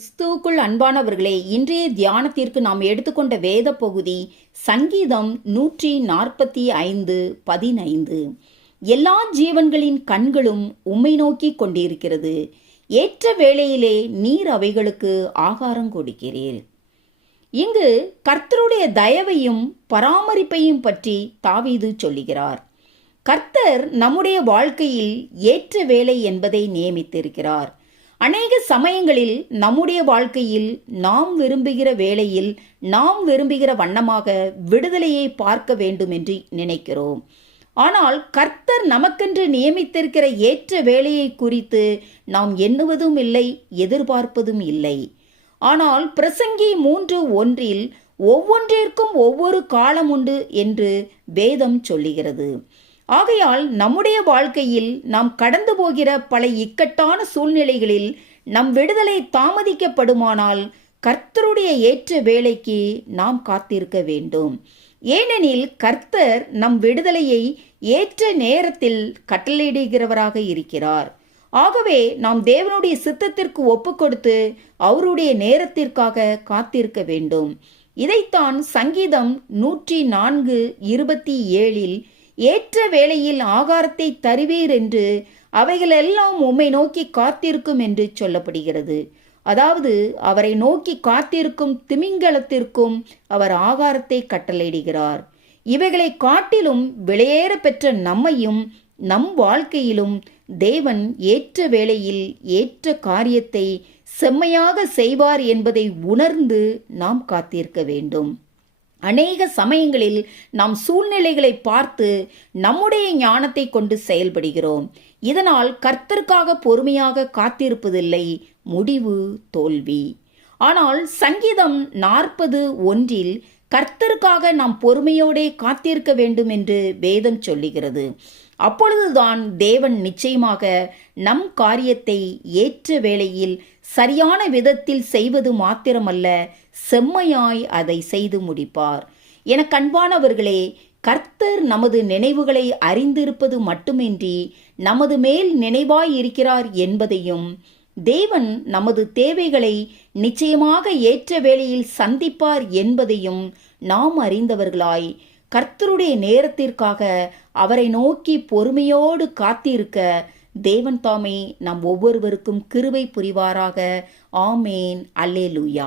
கிறிஸ்துவுக்குள் அன்பானவர்களே, இன்றைய தியானத்திற்கு நாம் எடுத்துக்கொண்ட வேத பகுதி சங்கீதம் 145:15. எல்லா ஜீவன்களின் கண்களும் உம்மை நோக்கி கொண்டிருக்கிறது. ஏற்ற வேளையிலே நீர் அவைகளுக்கு ஆகாரம் கொடுக்கிறீர். இங்கு கர்த்தருடைய தயவையும் பராமரிப்பையும் பற்றி தாவீது சொல்லுகிறார். கர்த்தர் நம்முடைய வாழ்க்கையில் ஏற்ற வேளை என்பதை நியமித்திருக்கிறார். அநேக சமயங்களில் நம்முடைய வாழ்க்கையில் நாம் விரும்புகிற வேளையில் நாம் விரும்புகிற வண்ணமாக விடுதலையை பார்க்க வேண்டும் என்று நினைக்கிறோம். ஆனால் கர்த்தர் நமக்கென்று நியமித்திருக்கிற ஏற்ற வேலையை குறித்து நாம் எண்ணுவதும் இல்லை, எதிர்பார்ப்பதும் இல்லை. ஆனால் பிரசங்கி 3:1 ஒவ்வொன்றிற்கும் ஒவ்வொரு காலம் உண்டு என்று வேதம் சொல்லுகிறது. ஆகையால் நம்முடைய வாழ்க்கையில் நாம் கடந்து போகிற பல இக்கட்டான சூழ்நிலைகளில் நம் விடுதலை தாமதிக்கப்படுமானால் கர்த்தருடைய ஏற்ற வேளைக்கு நாம் காத்திருக்க வேண்டும். ஏனெனில் கர்த்தர் நம் விடுதலையை ஏற்ற நேரத்தில் கட்டளையிடுகிறவராக இருக்கிறார். ஆகவே நாம் தேவனுடைய சித்தத்திற்கு ஒப்புக்கொடுத்து அவருடைய நேரத்திற்காக காத்திருக்க வேண்டும். இதைத்தான் சங்கீதம் 104:27 ஏற்ற வேளையில் ஆகாரத்தை தருவீர் என்று அவைகளெல்லாம் உம்மை நோக்கி காத்திருக்கும் என்று சொல்லப்படுகிறது. அதாவது அவரை நோக்கி காத்திருக்கும் திமிங்கலத்திற்கும் அவர் ஆகாரத்தை கட்டளையிடுகிறார். இவைகளை காட்டிலும் விலையேற பெற்ற நம்மையும் நம் வாழ்க்கையிலும் தேவன் ஏற்ற வேளையில் ஏற்ற காரியத்தை செம்மையாக செய்வார் என்பதை உணர்ந்து நாம் காத்திருக்க வேண்டும். அநேக சமயங்களில் நாம் சூழ்நிலைகளை பார்த்து நம்முடைய ஞானத்தை கொண்டு செயல்படுகிறோம். இதனால் கர்த்தருக்காக பொறுமையாக காத்திருப்பதில்லை, முடிவு தோல்வி. ஆனால் சங்கீதம் 40:1 கர்த்தருக்காக நாம் பொறுமையோடே காத்திருக்க வேண்டும் என்று வேதம் சொல்லுகிறது. அப்பொழுதுதான் தேவன் நிச்சயமாக நம் காரியத்தை ஏற்ற வேளையில் சரியான விதத்தில் செய்வது மாத்திரமல்ல, செம்மையாய் அதை செய்து முடிப்பார். என கண்பானவர்களே, கர்த்தர் நமது நினைவுகளை அறிந்திருப்பது மட்டுமின்றி நமது மேல் நினைவாய் இருக்கிறார் என்பதையும், தேவன் நமது தேவைகளை நிச்சயமாக ஏற்ற வேளையில் சந்திப்பார் என்பதையும் நாம் அறிந்தவர்களாய் கர்த்தருடைய நேரத்திற்காக அவரை நோக்கி பொறுமையோடு காத்திருக்க தேவன் தாமே நம் ஒவ்வொருவருக்கும் கிருபை புரிவாராக. ஆமேன். அல்லேலூயா.